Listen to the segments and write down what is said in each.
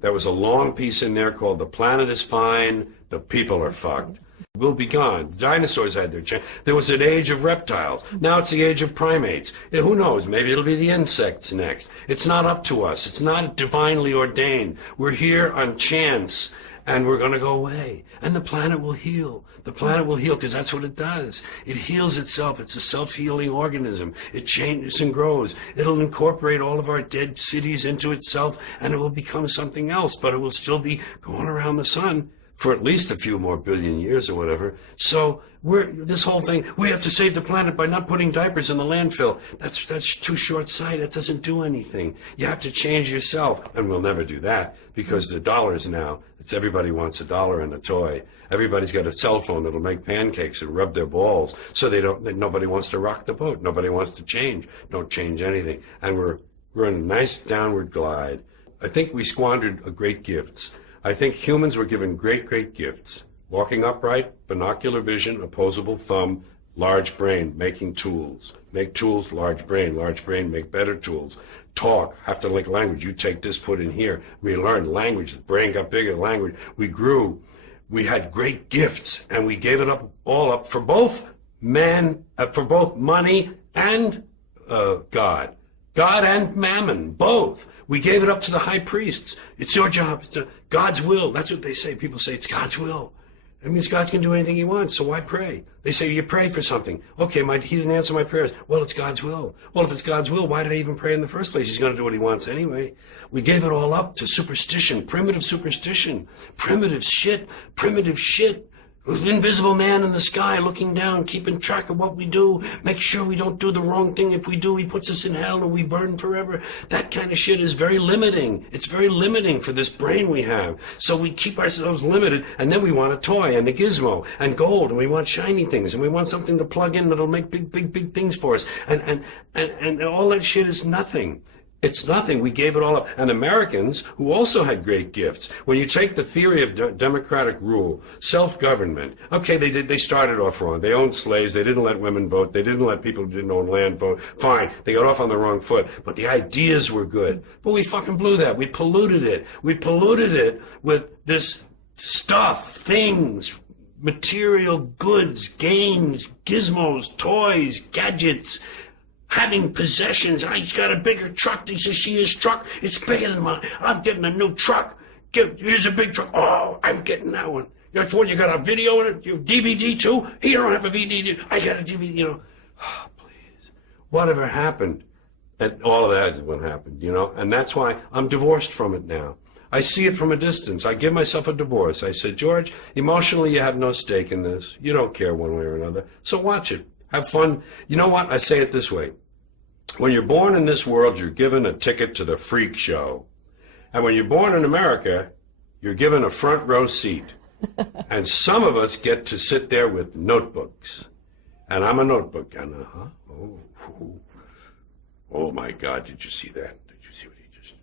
There was a long piece in there called "The Planet is Fine, the People are Fucked." Will be gone. Dinosaurs had their chance. There was an age of reptiles. Now it's the age of primates. Who knows? Maybe it'll be the insects next. It's not up to us. It's not divinely ordained. We're here on chance, and we're going to go away. And the planet will heal. The planet will heal because that's what it does. It heals itself. It's a self-healing organism. It changes and grows. It'll incorporate all of our dead cities into itself, and it will become something else, but it will still be going around the sun for at least a few more billion years or whatever. So this whole thing, we have to save the planet by not putting diapers in the landfill. That's too short-sighted. It doesn't do anything. You have to change yourself, and we'll never do that because the dollars now, everybody wants $1 and a toy. Everybody's got a cell phone that'll make pancakes and rub their balls, so nobody wants to rock the boat. Nobody wants to change. Don't change anything. And we're in a nice downward glide. I think we squandered great gifts. I think humans were given great, great gifts. Walking upright, binocular vision, opposable thumb, large brain, making tools. Make tools, large brain, make better tools. Talk, have to link language. You take this, put in here. We learned language, the brain got bigger, language. We grew. We had great gifts, and we gave it all up for both money and God. God and mammon, both. We gave it up to the high priests. It's your job. It's God's will. That's what they say. People say it's God's will. That means God can do anything he wants, so why pray? They say, you pray for something. Okay, he didn't answer my prayers. Well, it's God's will. Well, if it's God's will, why did I even pray in the first place? He's going to do what he wants anyway. We gave it all up to superstition, primitive superstition, primitive shit. Invisible man in the sky looking down, keeping track of what we do, make sure we don't do the wrong thing. If we do, he puts us in hell and we burn forever. That kind of shit is very limiting. It's very limiting for this brain we have. So we keep ourselves limited, and then we want a toy and a gizmo and gold, and we want shiny things, and we want something to plug in that'll make big things for us. And all that shit is nothing. It's nothing. We gave it all up. And Americans, who also had great gifts, when you take the theory of democratic rule, self-government, okay, they started off wrong. They owned slaves. They didn't let women vote. They didn't let people who didn't own land vote. Fine. They got off on the wrong foot. But the ideas were good. But we fucking blew that. We polluted it. We polluted it with this stuff, things, material goods, games, gizmos, toys, gadgets, having possessions. He's got a bigger truck. He says, see his truck? It's bigger than mine. I'm getting a new truck. Here's a big truck. Oh, I'm getting that one. That's what you got, a video in it? You DVD too? You don't have a DVD. I got a DVD, Oh, please. Whatever happened? And all of that is what happened, And that's why I'm divorced from it now. I see it from a distance. I give myself a divorce. I said, George, emotionally you have no stake in this. You don't care one way or another. So watch it. Have fun. You know what? I say it this way. When you're born in this world, you're given a ticket to the freak show. And when you're born in America, you're given a front row seat. And some of us get to sit there with notebooks. And I'm a notebook. And oh my God, did you see that? Did you see what he just...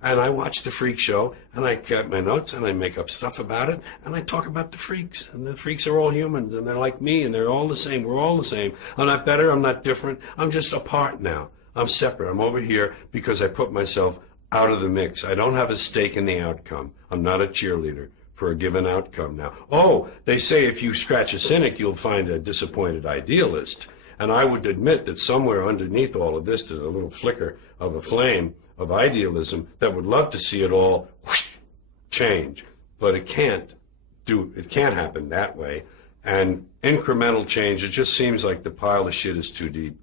And I watch the freak show, and I get my notes, and I make up stuff about it, and I talk about the freaks. And the freaks are all humans, and they're like me, and they're all the same. We're all the same. I'm not better. I'm not different. I'm just apart now. I'm separate. I'm over here because I put myself out of the mix. I don't have a stake in the outcome. I'm not a cheerleader for a given outcome now. Oh, they say if you scratch a cynic, you'll find a disappointed idealist. And I would admit that somewhere underneath all of this, there's a little flicker of a flame of idealism that would love to see it all change, but it can't happen that way. And incremental change, it just seems like the pile of shit is too deep.